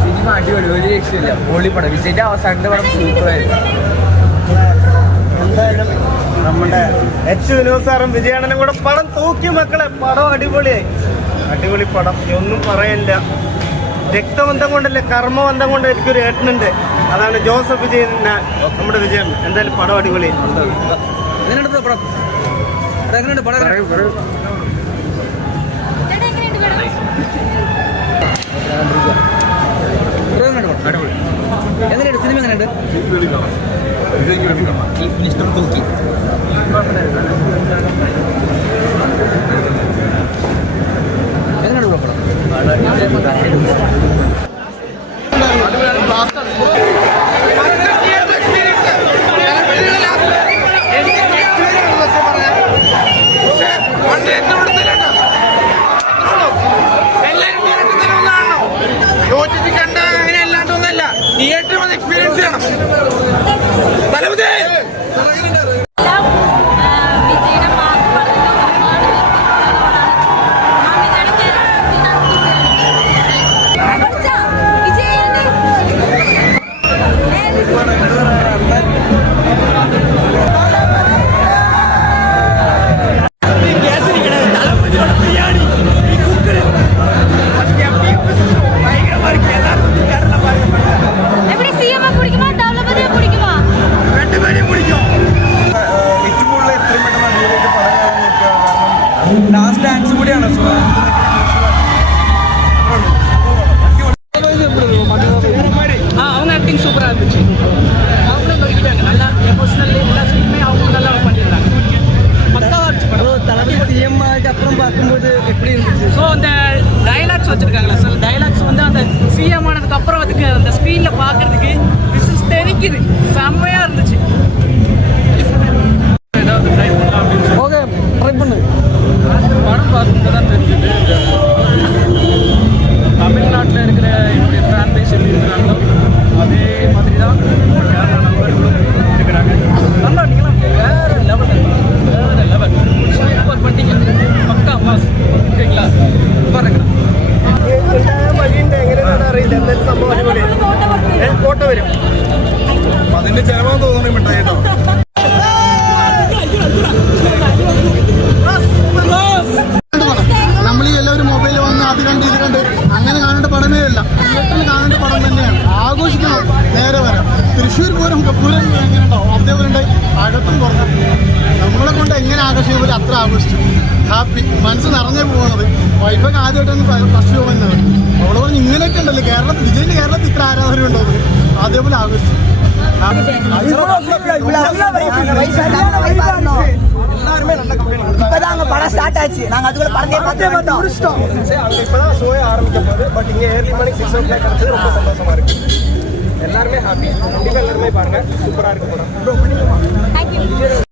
Cinema അടിപൊളി, ഒരു രക്ഷയില്ല, പൊളിപ്പടം. വിജയിന്റെ അവസാനത്തെ പടം സൂപ്പറായിരുന്നു. എന്തായാലും നമ്മുടെ എച്ച് വിനോദ് സാറും വിജയാണനും കൂടെ പടം തൂക്കി മക്കളെ. പടം അടിപൊളിയായി, അടിപൊളി പടം, ഒന്നും പറയില്ല. രക്തബന്ധം കൊണ്ടല്ലേ, കർമ്മബന്ധം കൊണ്ട് എനിക്കൊരു ഏട്ടനുണ്ട്, അതാണ് ജോസഫ് വിജയൻ, നമ്മുടെ വിജയൻ. എന്തായാലും പടം അടിപൊളി. എങ്ങനെയുണ്ട് സിനിമ? എങ്ങനെയുണ്ട്? ഇഷ്ടം തൂക്കി. എങ്ങനെയാണ് പടം? യോജിപ്പിക്കണ്ട, അങ്ങനെ അല്ലാണ്ടൊന്നല്ല, തിയേറ്റർ വന്ന് എക്സ്പീരിയൻസ് ചെയ്യണം. തലമുതേ ലാസ്റ്റ് ഡാൻസ് കൂടിയാണ്. அவங்க ஆக்டிங் சூப்பராக இருந்துச்சு. அவங்களும் நொறுக்கிட்டாங்க நல்லா. எமோஷனல்லி எல்லா சீனுமே அவங்க நல்லா பண்ணியிருந்தாங்க. பக்காவாக இருந்துச்சு படம். தளபதி சிஎம் அப்புறம் பார்க்கும்போது எப்படி இருந்துச்சு? ஸோ அந்த டைலாக்ஸ் வச்சுருக்காங்களா, சில டைலாக்ஸ் வந்து அந்த சிஎம் ஆனதுக்கு அப்புறம் அதுக்கு அந்த ஸ்க்ரீனில் பார்க்கறதுக்கு விசிஸ் தெரிக்குது, செம்மையாக இருந்துச்சு. ஏதாவது ட்ரை பண்ணலாம் அப்படின்னு சொல்லி ஓகே, ட்ரை பண்ணு. படம் பார்க்கும்போது தான் தெரிஞ்சுது தமிழ்நாட்டில் இருக்கிற என்னுடைய ஃபேன் பேஸ் எப்படி இருக்கிறாங்களோ அதே மாதிரி தான் கேரளா நண்பர்களும் இருக்கிறாங்க. நல்லா நீங்களாம் வேறு லெவல், வேறு லெவல் சூப்பர் பண்ணிங்க, பக்கா மாஸ். ஓகேங்களா? பாருங்க വഴിയുണ്ട്, എങ്ങനെയാണ് അറിയില്ല. എന്തായാലും സംഭവം അടിപൊളി. ഫോട്ടോ വരും, അതിന്റെ ചെലവാന്ന് തോന്നുന്നു മിഠായി കേട്ടോ. നമ്മൾ ഈ എല്ലാവരും മൊബൈലിൽ വന്ന് അത് കണ്ട് ഇത് കണ്ട് അങ്ങനെ കാണേണ്ട പടമേ അല്ല, തിയേറ്ററിൽ കാണേണ്ട പടം തന്നെയാണ്. ആഘോഷിക്കണം, നേരെ വരാം. തൃശ്ശൂർ പൂരം എങ്ങനെ ഉണ്ടാവും അതേപോലെ ഉണ്ട്, അകത്തും പുറത്തും. നമ്മളെ കൊണ്ട് എങ്ങനെ ആഘോഷിക്കാൻ പോലെ അത്ര ആഘോഷിച്ചു. ഹാപ്പി, മനസ്സ് നിറഞ്ഞേ പോകുന്നത്. വൈഫൊക്കെ ആദ്യമായിട്ടൊന്ന് ഫസ്റ്റ് പോകുന്നത് അവളെ പറഞ്ഞ് ഇങ്ങനെയൊക്കെ ഉണ്ടല്ലോ കേരളത്തിൽ, വിജയിന്റെ കേരളത്തിൽ ഇത്ര ആരാധകരുണ്ടോ, അതേപോലെ ആഘോഷിച്ചു. இப்பதான் படம் ஸ்டார்ட் ஆச்சு. நாங்க அதுக்குள்ள படத்தை பார்த்தே பார்த்தோம். இப்பதான் ஷோயே ஆரம்பிக்க போகுது. பட் இங்க ஏர்லி மார்னிங் 6 o'clock கிடைச்சது ரொம்ப சந்தோஷமா இருக்கு. எல்லாருமே ஹாப்பி. கண்டிப்பா எல்லாருமே பாருங்க, சூப்பரா இருக்கு படம்.